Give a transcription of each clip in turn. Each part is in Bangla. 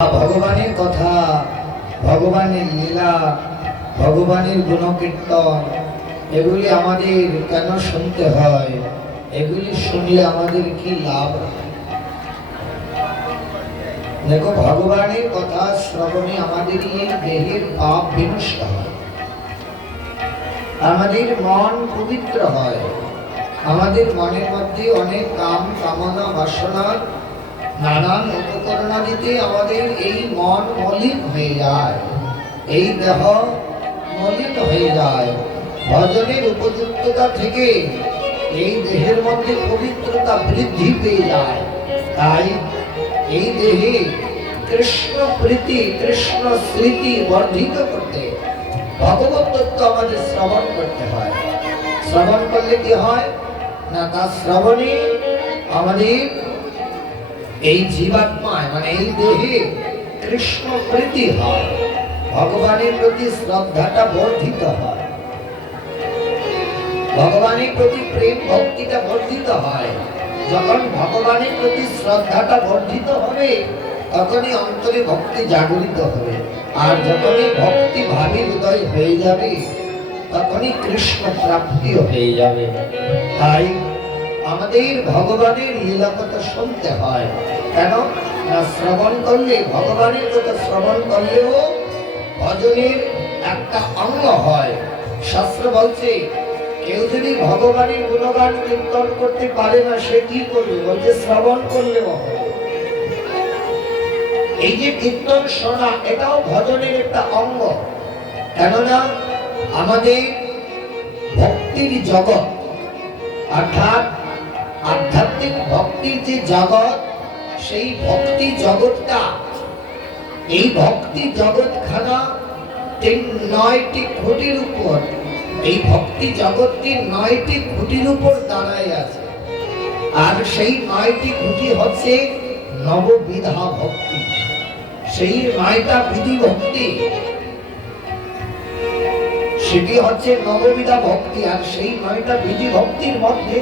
ভগবানের কথা, ভগবানের লীলা, ভগবানের গুণকীর্তন এগুলি আমাদের কেন শুনতে হয়? এগুলি শুনলে আমাদের কি লাভ? দেখো, ভগবানের কথা শ্রবণে আমাদের এই দেহের পাপ বিনষ্ট হয়, আমাদের মন পবিত্র হয়, আমাদের মনের মধ্যে অনেক কাম কামনা বাসনা নানান উপকরণাদিতে আমাদের এই মন মলিন হয়ে যায়, এই দেহ মলিন হয়ে যায়। ভজনের উপযুক্ততা থেকে এই দেহের মধ্যে পবিত্রতা বৃদ্ধি পেয়ে যায়। তাই এই দেহে কৃষ্ণ প্রীতি, কৃষ্ণ স্মৃতি বর্ধিত করতে ভগবত তত্ত্ব আমাদের শ্রবণ করতে হয়। শ্রবণ করলে কি হয় না, তার শ্রবণে আমাদের এই জীবাত্মায় মানে এই দেহে কৃষ্ণ প্রীতি হয়, ভগবানের প্রতি শ্রদ্ধাটা বর্ধিত হয়, ভগবানের প্রতি প্রেম ভক্তিটা বর্ধিত হয়। যখন ভগবানের প্রতি শ্রদ্ধাটা বর্ধিত হবে তখনই অন্তরে ভক্তি জাগরিত হবে, আর যখনই ভক্তি ভাবী হৃদয় হয়ে যাবে তখনই কৃষ্ণ প্রাপ্তিও হয়ে যাবে। তাই আমাদের ভগবানের লীলা কথা শুনতে হয়। কেন না, শ্রবণ করলে, ভগবানের কথা শ্রবণ করলেও ভজনের একটা অঙ্গ হয়। শাস্ত্র বলছে কেউ যদি ভগবানের গুণগান কীর্তন করতে পারে না, সে কি করবে? বলছে শ্রবণ করলেও হবে। এই যে কীর্তন শোনা, এটাও ভজনের একটা অঙ্গ। কেননা আমাদের ভক্তির জগৎ, অর্থাৎ আধ্যাত্মিক ভক্তির যে জগৎ, সেই ভক্তি জগৎটা, এই ভক্তি জগৎখানা 9টি খুঁটির উপর, এই ভক্তি জগৎটি 9টি খুঁটির উপর দাঁড়ায় আছে। আর সেই 9টি খুঁটি হচ্ছে নববিধা ভক্তি, সেই 9টা বিধি ভক্তি, সেটি হচ্ছে নববিধা ভক্তি। আর সেই 9টা বিধি ভক্তির মধ্যে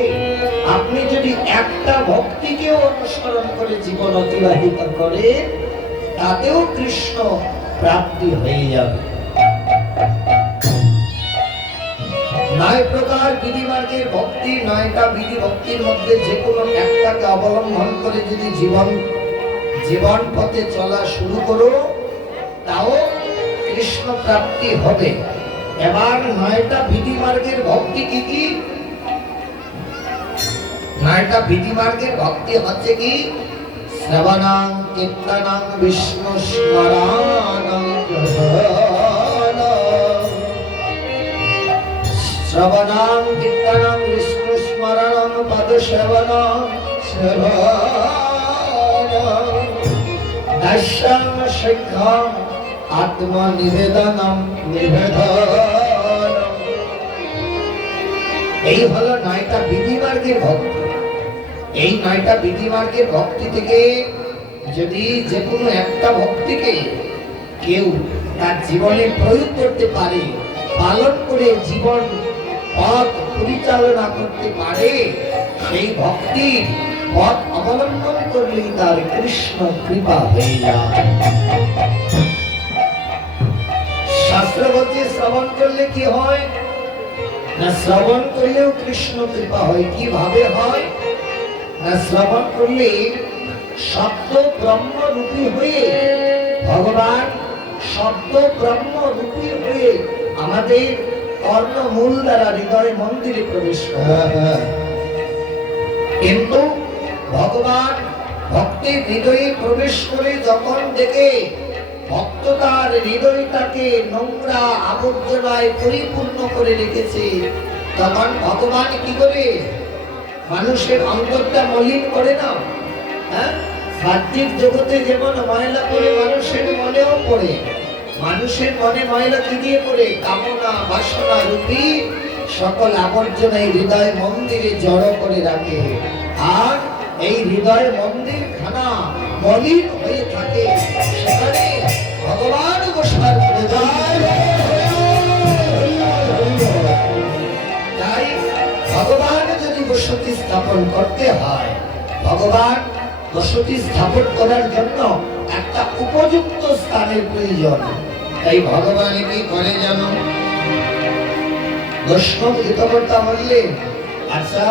আপনি যদি একটা ভক্তিকেও অনুসরণ করে জীবন অতিবাহিত করে, তাতেও কৃষ্ণ প্রাপ্তি হয়ে যাবে। 9 প্রকার বিধিমার্গের ভক্তি, 9টা বিধি ভক্তির মধ্যে যে কোনো একটাকে অবলম্বন করে যদি জীবন পথে চলা শুরু করো, তাও কৃষ্ণ প্রাপ্তি হবে। এবার 9টা বিধিমার্গের ভক্তি কি কি? 9টা বিধিমার্গের ভক্তি হচ্ছে কি? শ্রবণং কীর্তনং বিষ্ণু স্মরণং, শ্রবণং কীর্তনং বিষ্ণু স্মরণং পদ সেবনং, দর্শন শিক্ষাং আত্মনিবেদনম নিবেদনম। এই হলো 9টা বিধিমার্গের ভক্তি। এই 9টা বিধিমার্গের ভক্তি থেকে যদি যে কোনো একটা ভক্তিকে কেউ তার জীবনে প্রয়োগ করতে পারে, পালন করে জীবন পথ পরিচালনা করতে পারে, সেই ভক্তির পথ অবলম্বন করলেই তার কৃষ্ণ কৃপা হয়ে যায়। শাস্ত্র বলছে শ্রবণ করলে কি হয় না, শ্রবণ করলেও কৃষ্ণ কৃপা হয়। কিভাবে হয় না, শ্রবণ করলে শব্দ ব্রহ্মরূপী হয়ে, ভগবান শব্দ ব্রহ্মরূপী হয়ে আমাদের কর্ণমূল দ্বারা হৃদয় মন্দিরে প্রবেশ করে। কিন্তু ভগবান ভক্তের হৃদয়ে প্রবেশ করে যখন দেখে ভক্ত তার হৃদয়টাকে নোংরা আবর্জনায় পরিপূর্ণ করে রেখেছে, তখন ভগবান কি করে? মানুষের অন্তরটা মলিন করে না? বাহ্যিক জগতে যেমন ময়লা করে মানুষের মনেও পড়ে, মানুষের মনে ময়লা কি দিয়ে পড়ে? কামনা বাসনা রূপী সকল আবর্জনা এই হৃদয় মন্দিরে জড়ো করে রাখে। আর এই হৃদয় মন্দির খানা মলিন হয়ে থাকে, সেখানে ভগবান বসার করে যায়। তাই ভগবান যদি বসতি স্থাপন করতে হয়, ভগবান বসতি স্থাপন করার জন্য একটা একটা উপযুক্ত স্থানের প্রয়োজন। তাই ভগবান কি করে জানো, বৈষ্ণব গীতকর্তা বললেন, আচ্ছা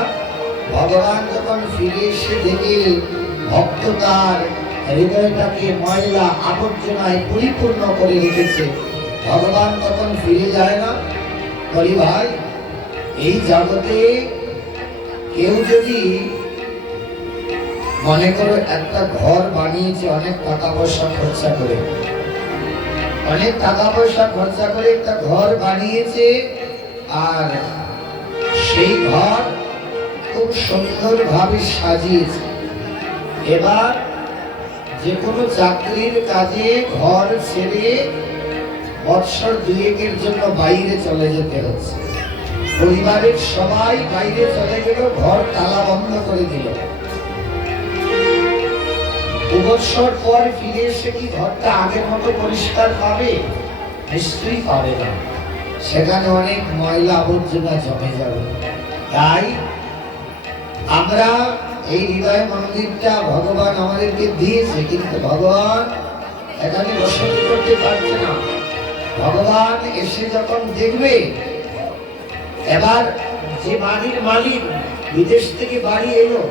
ভগবান যখন ফিরে এসে দেখে ভক্ত তার হৃদয়টাকে ময়লা আবর্জনায় পরিপূর্ণ করে রেখেছে, ভগবান তখন ফিরে যায় না? বলি ভাই, এই জগতে কেউ যদি মনে করো একটা ঘর বানিয়েছে অনেক টাকা পয়সা খরচা করে, অনেক টাকা পয়সা খরচা করে একটা ঘর বানিয়েছে, আর সেই ঘর খুব সুন্দরভাবে সাজিয়েছে। এবার যে কোনো চাকরির কাজে ঘর ছেড়ে বৎসর দুয়েকের জন্য বাইরে চলে যেতে হচ্ছে। পরিবারের সবাই বাইরে চলে গেল, ঘর তালা বন্ধ করে দিল। দুবৎসর পর ফিরে এসে কি ঘরটা আগের মতো পরিষ্কার পাবে? নিশ্চয়ই পাবে না, সেখানে অনেক ময়লা আবর্জনা জমে যাবে। তাই আমরা এই হৃদয় মন্দিরটা ভগবান আমাদেরকে দিয়েছে, কিন্তু ভগবান এখানে বসতি করতে পারছে না। ভগবান এসে যখন দেখবে, এবার যে বাড়ির মালিক বিদেশ থেকে বাড়ি এলো,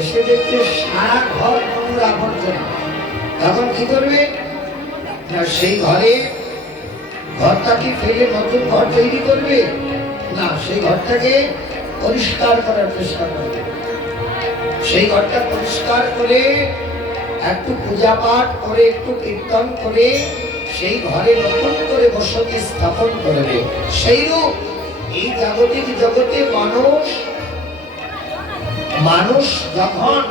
এসে দেখতে সারা ঘর নোংরা আবর্জনা, তখন কি করবে না, সেই ঘরটাকে ফেলে নতুন ঘর তৈরি করবে না, সেই ঘরটাকে পরিষ্কার করার চেষ্টা করবে। সেই ঘরটা পরিষ্কার করে একটু পূজা পাঠ করে একটু কীর্তন করে সেই ঘরে নতুন করে বসতি স্থাপন করবে। সেইরূপ এই জাগতিক জগতে মানুষ যখন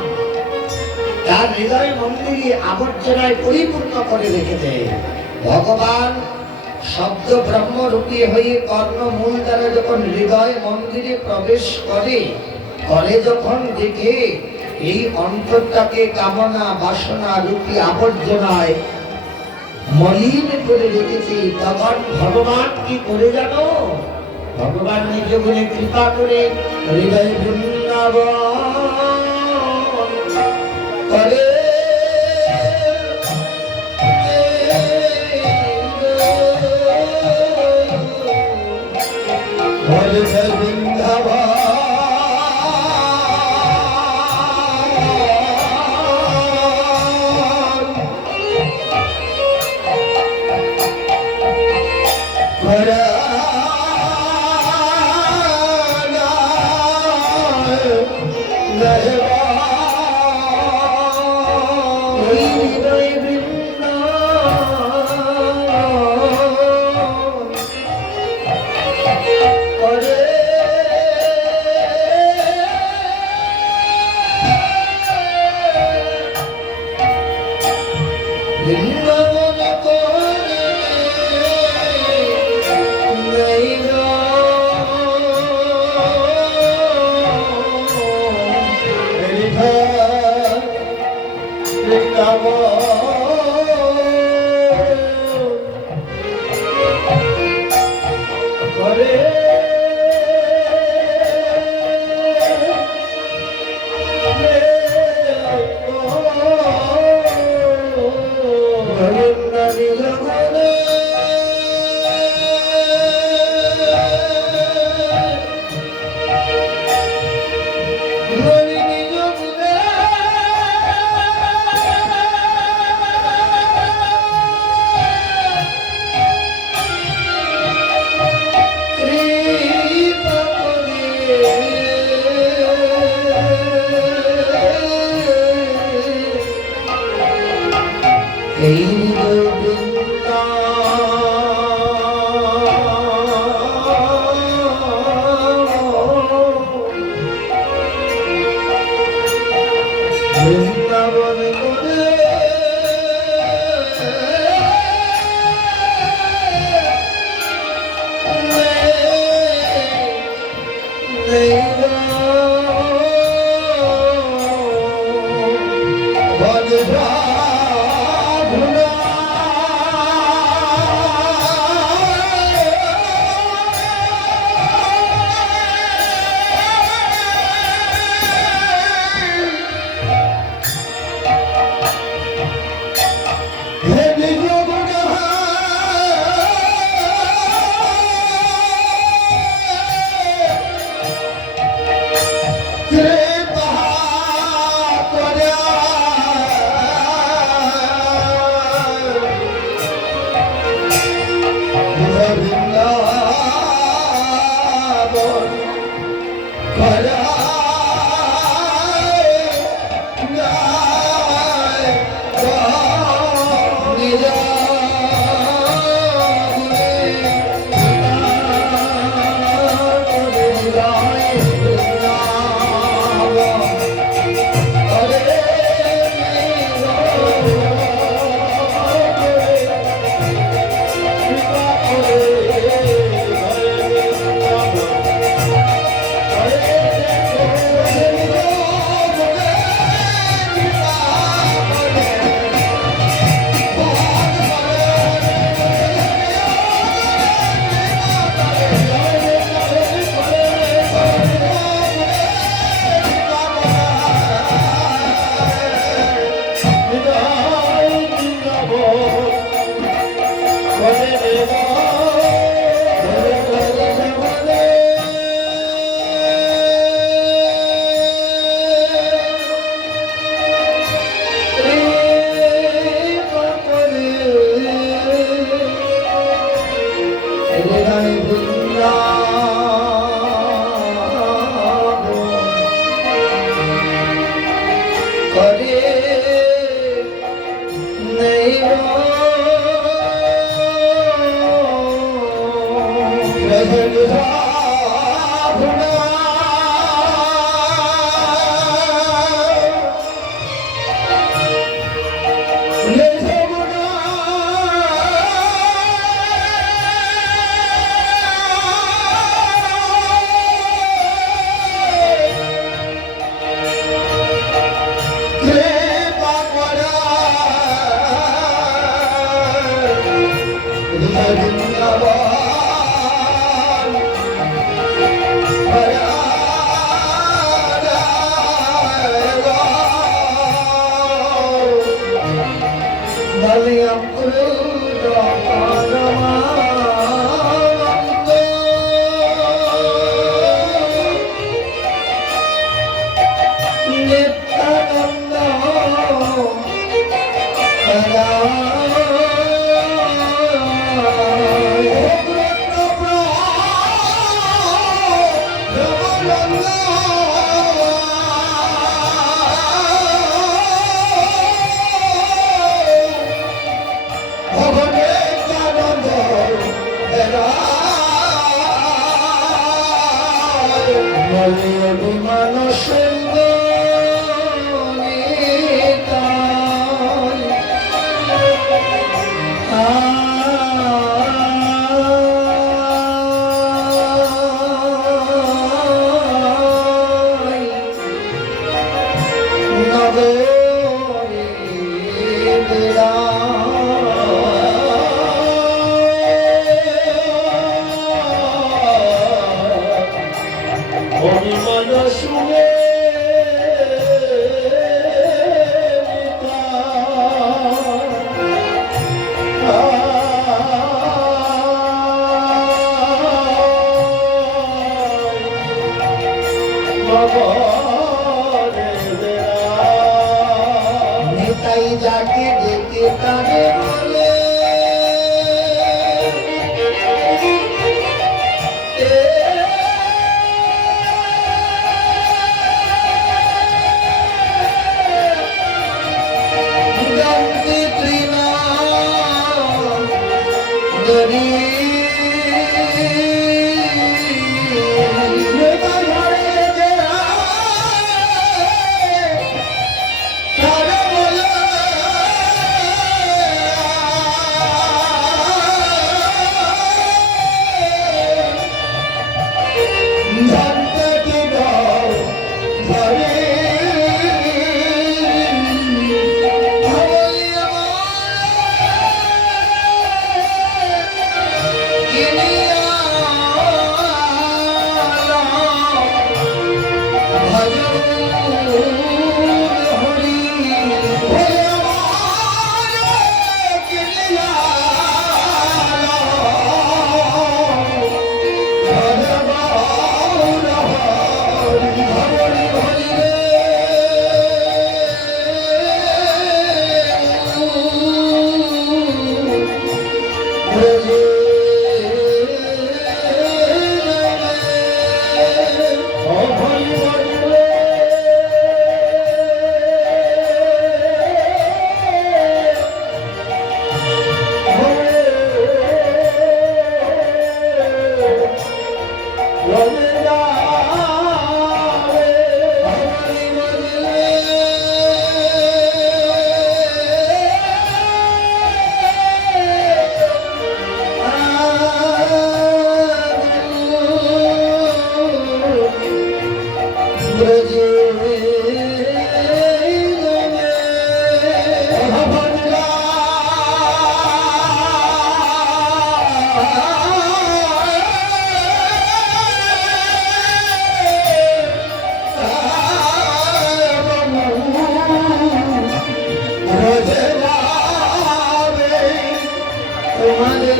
তার হৃদয় মন্দিরে আবর্জনায় পরিপূর্ণ করে রেখে দেয়, ভগবান শব্দ ব্রহ্মরূপী হয়ে কর্ণমূল দ্বারা যখন হৃদয় মন্দিরে প্রবেশ করে যখন দেখে এই অন্তরটাকে কামনা বাসনা রূপী আবর্জনায় মলিন করে রেখেছে, তখন ভগবান কি করে জানো, ভগবান নিজ গুণে কৃপা করে হৃদয় বৃন্দাবন করে বৃন্দাবন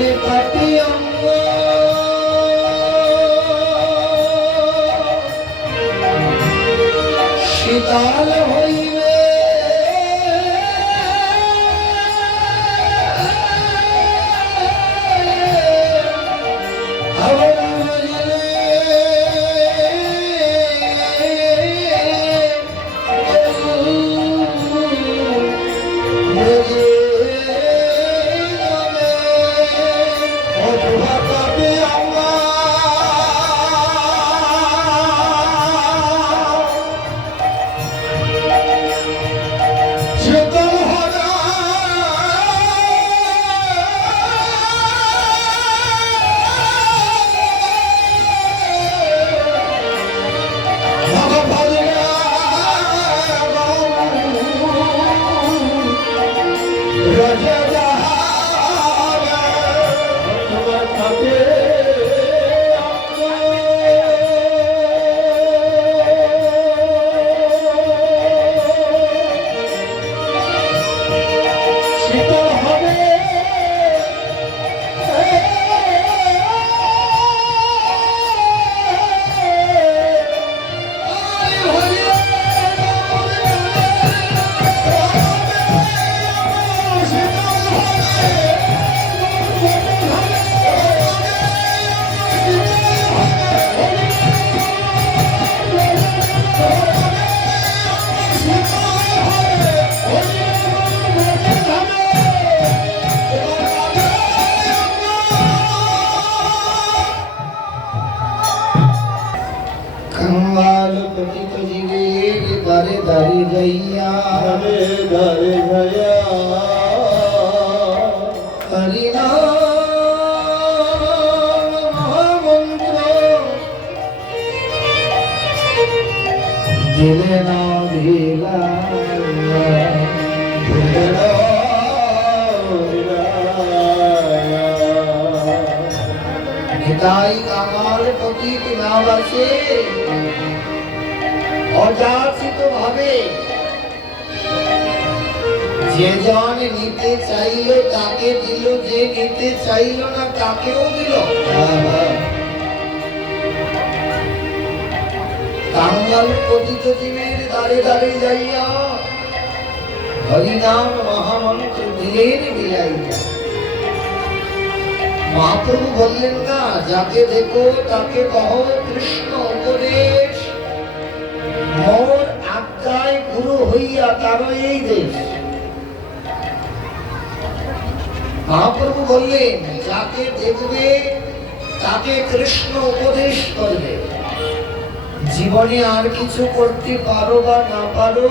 কালে পাপি অঙ্গ শীতল হইবে कंगाल पतित जीवेर दारे दारे जैया दारे दारे जया हरि नाम महामंत्र दिले ना दिला নিতাই কামাল পতিত না বাসে অযাচিত ভাবে যে জন নিতে চাইল তাকে দিল, যে নিতে চাইল না তাকেও দিল। কাঙ্গাল পতিত জীবের দ্বারে দ্বারে যাইয়া হরিনাম মহামন্ত্র দিলেন বিলাইয়া। মহাপ্রভু বললেন না যাকে দেখো তাকে কহ কৃষ্ণ উপদেশ, মোর আজ্ঞায় গুরু হইয়া তার এই দেশ। মহাপ্রভু বললেন যাকে দেখবে তাকে কৃষ্ণ উপদেশ করবে। জীবনে আর কিছু করতে পারো বা না পারো,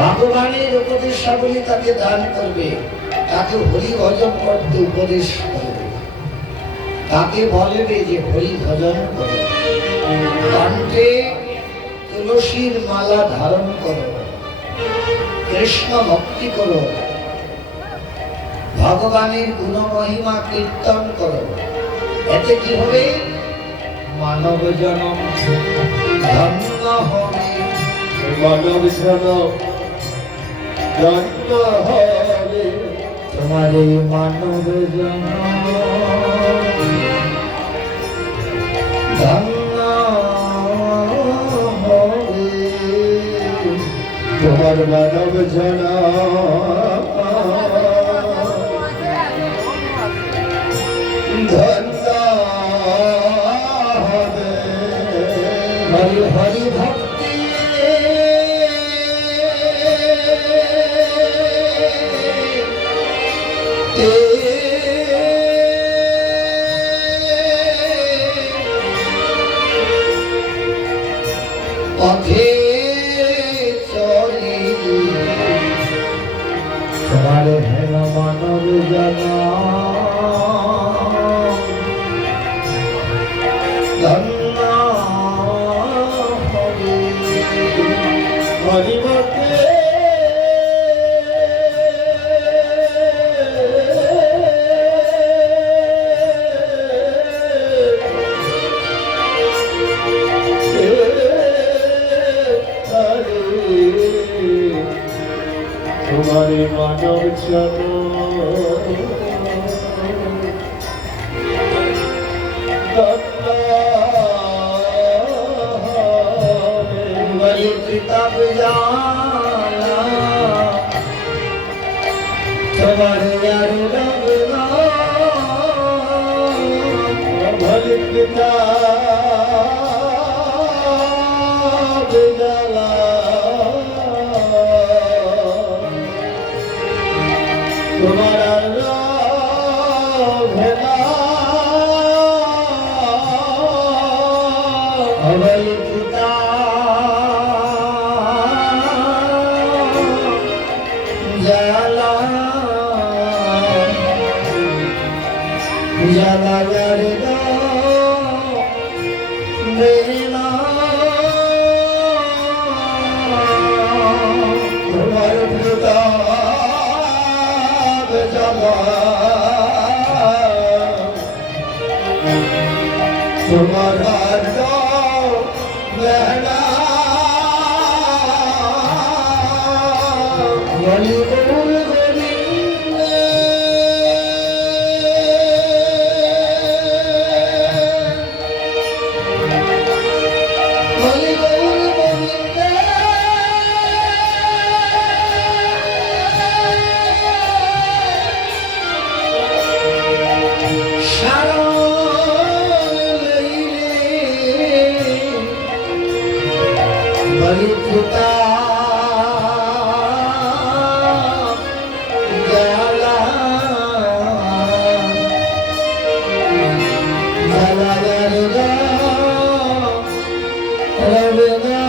ভগবানের উপদেশাবলী তাকে দান করবে, তাকে হরি ভজন করতে উপদেশ করবে, তাকে বলবে যে হরি ভজন করো, কণ্ঠে তুলসীর মালা ধারণ করো, কৃষ্ণ ভক্তি করো, ভগবানের গুণ মহিমা কীর্তন করো। এতে কি হবে? মানব জনম ধন্য হবে, মানব জনম ধন্য হবে, তোমার এই মানব জনম ধন্য হবে, তোমার মানব জনম ধন্য হবে। হরি হরি ভক্তি পথে চলি তোমার হেন মানব জনম ধন্য হবে। হরিমতে তোমার মানব জনম तब जाना तुम्हारे यार रब भल किताब जला तुम्हारा तुम्हारा बहना गली गोल गोविंद गली गोल गोविंद बलिपुता जला जला जला रवना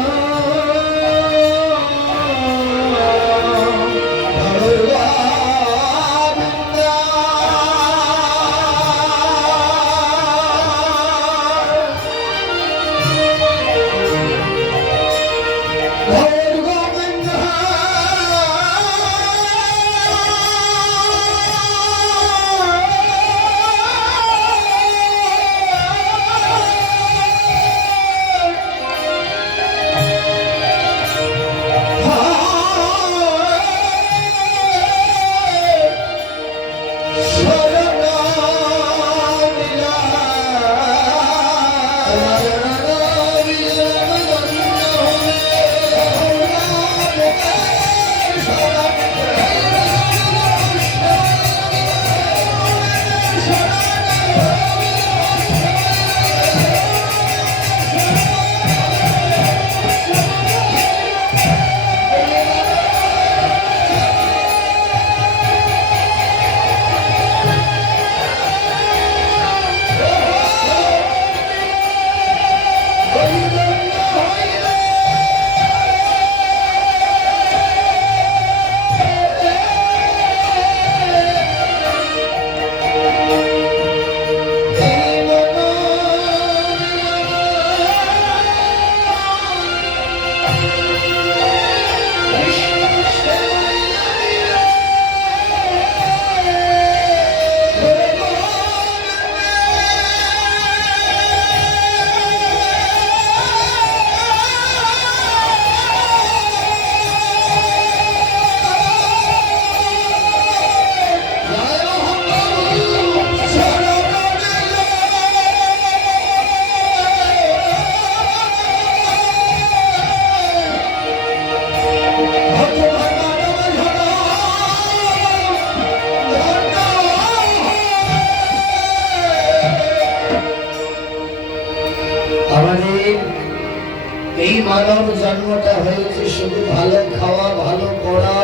এই মানব জন্মটা হয়েছে শুধু ভালো খাওয়া, ভালো পড়া,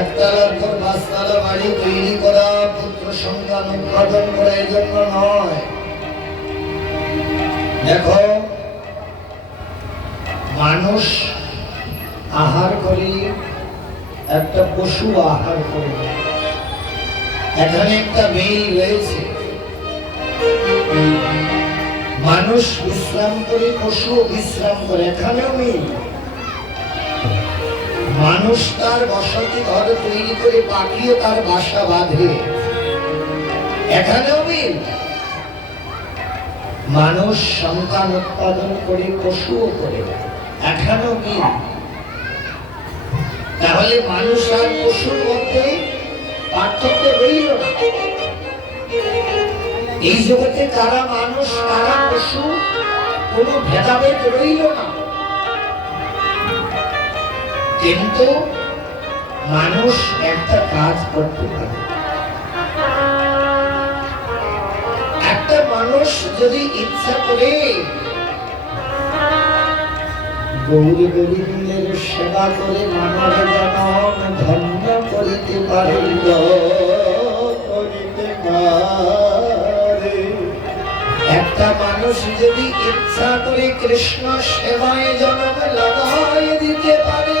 একতলার পর পাঁচতলা বাড়ি তৈরি করা, পুত্র সন্তান উৎপাদন করা, এই জন্য নয়। দেখো, মানুষ আহার করে, একটা পশু আহার করে। এখানে একটা মিল রয়েছে। মানুষ বিশ্রাম করে, পশু বিশ্রাম করে, এখানেও মিল। মানুষ তার বসতি ঘর তৈরি করে, পাখিও তার বাসা বাঁধে, এখানেও মিল। মানুষ সন্তান উৎপাদন করে, পশুও করে, এখানেও মিল। তাহলে মানুষ আর পশুর মধ্যে পার্থক্য রইল না। এই জগতে কারা মানুষ কারা পশু, কোনো ভেদাভেদ রইল না। কিন্তু মানুষ একটা কাজ করতে পারে। একটা মানুষ যদি ইচ্ছা করে গৌর গোবিন্দের সেবা করে মানব জনম ধন্য করিতে পারে, একটা মানুষ যদি ইচ্ছা করে কৃষ্ণ সেবায় জনম লাগায় দিতে পারে,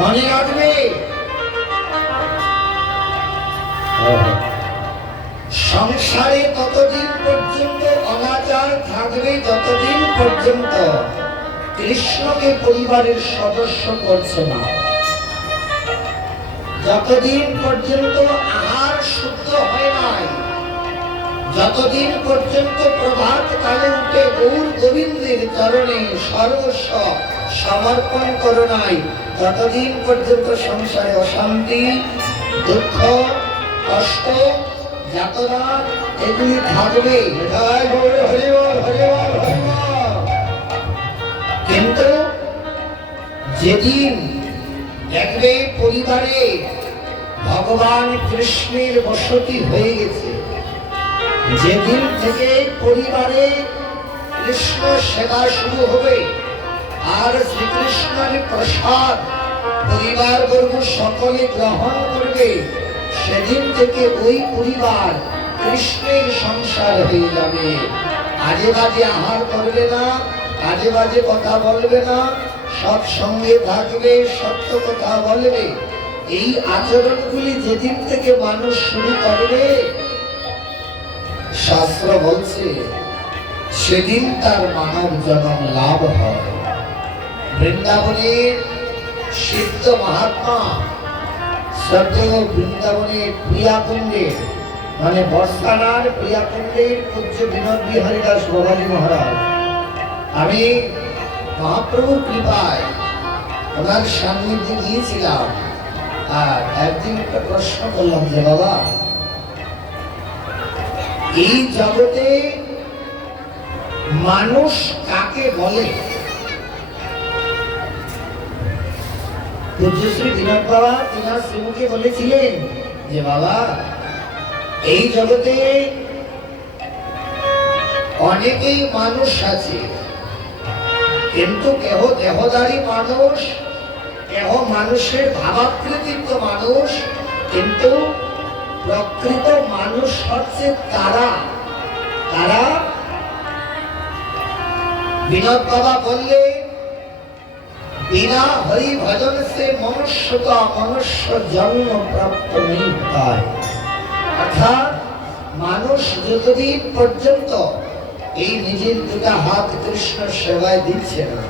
মনে রাখবে সংসারে ততদিন পর্যন্ত অনাচার থাকবে যতদিন পর্যন্ত কৃষ্ণকে পরিবারের সদস্য করছে না, যতদিন পর্যন্ত আহার শুদ্ধ হয় নাই, যতদিন পর্যন্ত প্রভাত কালে উঠে গৌর গোবিন্দের চরণে সর্বস্ব সমর্পণ করো নাই, ততদিন পর্যন্ত সংসারে অশান্তি, দুঃখ, কষ্ট, যাতনা এগুলি থাকবে। কিন্তু যেদিন দেখবে পরিবারে ভগবান কৃষ্ণের বসতি হয়ে গেছে, যেদিন থেকে পরিবারে কৃষ্ণ সেবা শুরু হবে আর শ্রীকৃষ্ণের প্রসাদ পরিবার বর্গ সকলে গ্রহণ করবে, সেদিন থেকে ওই পরিবার কৃষ্ণের সংসার হয়ে যাবে। আজে বাজে আহার করবে না, আজে বাজে কথা বলবে না, সৎ সঙ্গে থাকবে, সত্য কথা বলবে। এই আচরণগুলি যেদিন থেকে মানুষ শুরু করবে, শাস্ত্র বলছে সেদিন তার মানব জন্ম লাভ হয়। বৃন্দাবনের সিদ্ধ মহাত্মা শ্রদ্ধেয় বৃন্দাবনের প্রিয়াকুণ্ডের মানে বর্ষানার প্রিয়াকুণ্ডের পূজ্য বিনোদ বিহারী দাস বাবাজি মহারাজ, আমি মহাপ্রভুর কৃপায় ওনার সান্নিধ্যে গিয়েছিলাম আর একদিন একটা প্রশ্ন করলাম যে বাবা, এই জগতে মানুষ কাকে বলে? পূজ্যশ্রী বিনোদ বাবা তিনার শ্রীমুখে বলেছিলেন যে বাবা, এই জগতে অনেকেই মানুষ আছে, কিন্তু কেহ দেহধারী মানুষ, কেহ মানুষের ভাবাকৃতির মানুষ, কিন্তু প্রকৃত মানুষ হচ্ছে তারা। বিনোদ বাবা বললে বিনা হরি ভজন সে মনুষ্য का মনুষ্য জন্ম প্রাপ্ত নেই পায়। অর্থাৎ মানুষ যতদিন পর্যন্ত এই নিজের দুটা হাত কৃষ্ণ সেবায় দিচ্ছে না,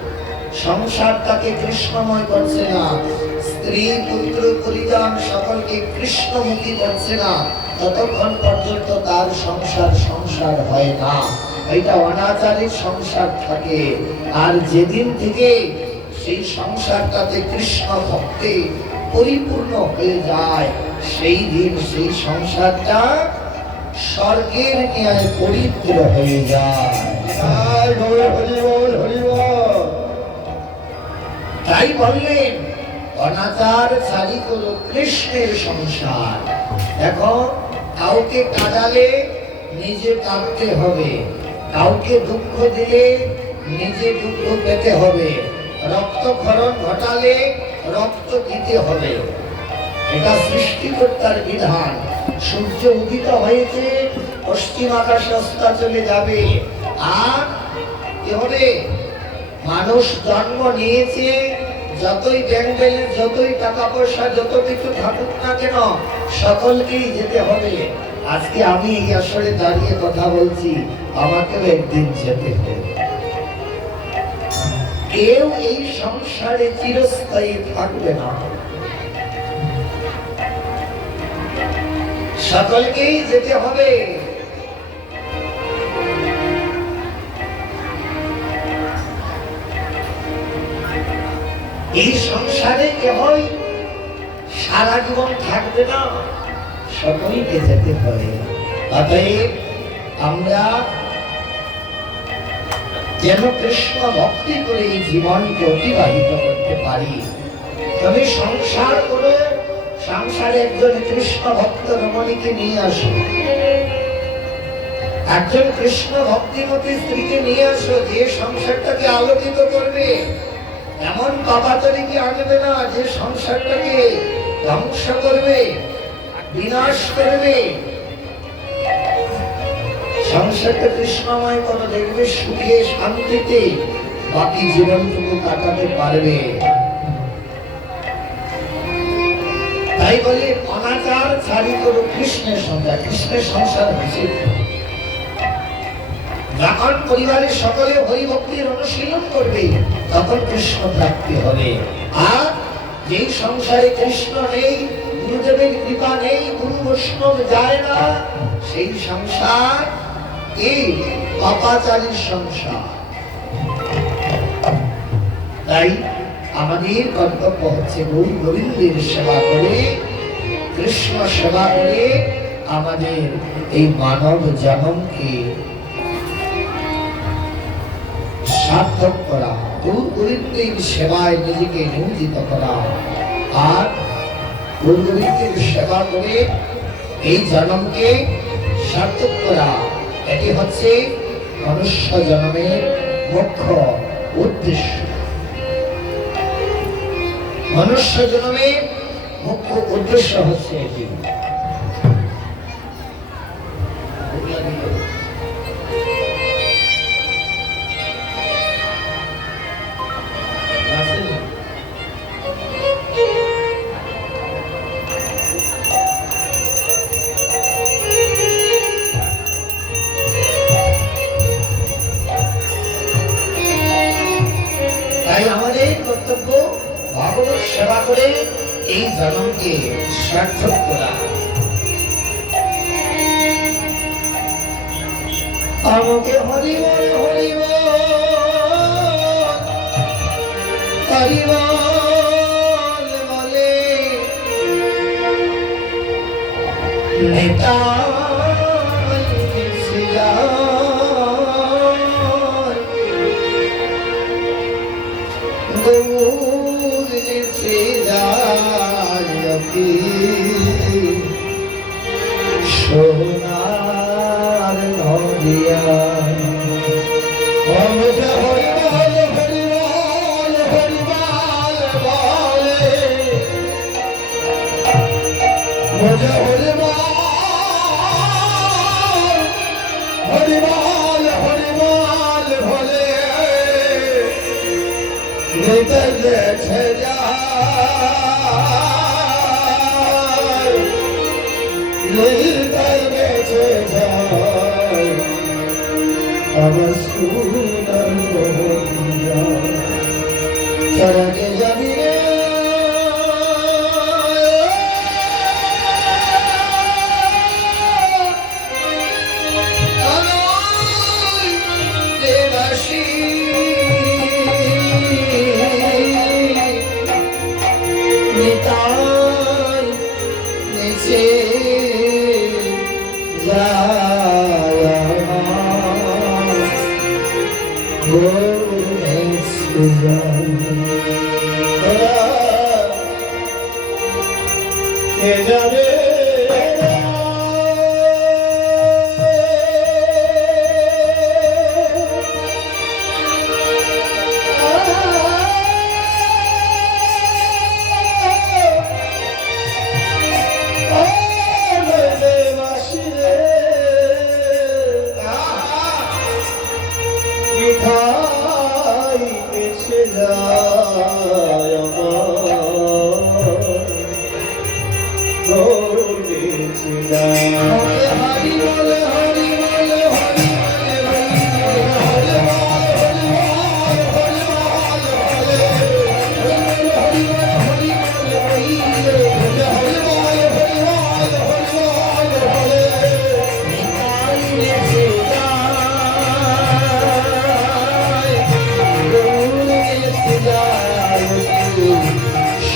সংসারটাকে কৃষ্ণময় করছে না, স্ত্রী পুত্র পরিজন সকলকে কৃষ্ণমুখী করছে না, ততক্ষণ পর্যন্ত তার সংসার হয় না। এটা অনাচারের সংসার থাকে। আর যেদিন থেকে সেই সংসারটাতে কৃষ্ণ ভক্তি পরিপূর্ণ হয়ে যায়, সেই দিন সেই সংসারটা স্বর্গের ন্যায় পবিত্র হয়ে যায়। তাই বললেন অনাচার ছাড়ি করো কৃষ্ণের সংসার। দেখো, কাউকে কাঁদালে নিজে কাঁদতে হবে, কাউকে দুঃখ দিলে নিজে দুঃখ পেতে হবে, রক্তক্ষরণ ঘটালে রক্ত দিতে হবে। এটা সৃষ্টিকর্তার বিধান। সূর্য উদিত হয়েছে, পশ্চিম আকাশে অস্তা চলে যাবে। আর কি হবে? মানুষ জন্ম নিয়েছে, যতই ব্যাংক ব্যালেন্স, যতই টাকা পয়সা, যত কিছু থাকুক না কেন, সকলকেই যেতে হবে। আজকে আমি এই আসরে দাঁড়িয়ে কথা বলছি, আমাকেও একদিন যেতে হবে। কেউ এই সংসারে চিরস্থায়ী থাকবে না, সকলকেই যেতে হবে। এই সংসারে কেহই সারা জীবন থাকবে না, সকলকে যেতে হবে। অতএব আমরা যেন কৃষ্ণ ভক্তি করে এই জীবনকে অতিবাহিত করতে পারি। তবে সংসার করে সংসারে একজন কৃষ্ণ ভক্ত রমণীকে নিয়ে আসো, একজন কৃষ্ণ ভক্তিমতী স্ত্রীকে নিয়ে আসো, যে সংসারটাকে আলোকিত করবে। এমন পাপাচারীকে আনবে না যে সংসারটাকে ধ্বংস করবে, বিনাশ করবে। সংসারটা কৃষ্ণময় করো, দেখবে সুখে শান্তিতে বাকি জীবনটুকু কাটাতে পারবে। তাই বলে অনাচার ছাড়ি করো কৃষ্ণের সংসার, কৃষ্ণের সংসার নিষিদ্ধ। যখন পরিবারের সকলে হরিভক্তির অনুশীলন করবে তখন কৃষ্ণ প্রাপ্তি হবে। আর যেই সংসারে কৃষ্ণ নেই, গুরুদেবের কৃপা নেই, গুরু বৈষ্ণব যায় না, সেই সংসার এই পাপাচারীর সংসার। তাই আমাদের কর্তব্য হচ্ছে গৌর গোবিন্দের সেবা করে, কৃষ্ণ সেবা করে আমাদের এই মানব জন্মকে সার্থক করা, গৌর গোবিন্দের সেবায় নিজেকে নিয়োজিত করা। আর গৌর গোবিন্দের সেবা করে এই জন্মকে সার্থক করা, এটি হচ্ছে মনুষ্য জন্মের মুখ্য উদ্দেশ্য। মনুষ্য জন্মের মুখ্য উদ্দেশ্য হচ্ছে এটি। তাই আমাদের কর্তব্য ভগবত সেবা করে এই জন্মকে সার্থক করা। আমাকে হরিবল হরিবল হরিবল বলে নেতা সোনার নদিয়া হরিবল হরিবল হরিবল বলে হরিবল হরিবল হরিবল বলে গেছে আমার সুনার বন্ধুরা চরণে যাবি রে দেবাসী নিতাই নেচে যাবে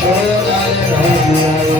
Shaya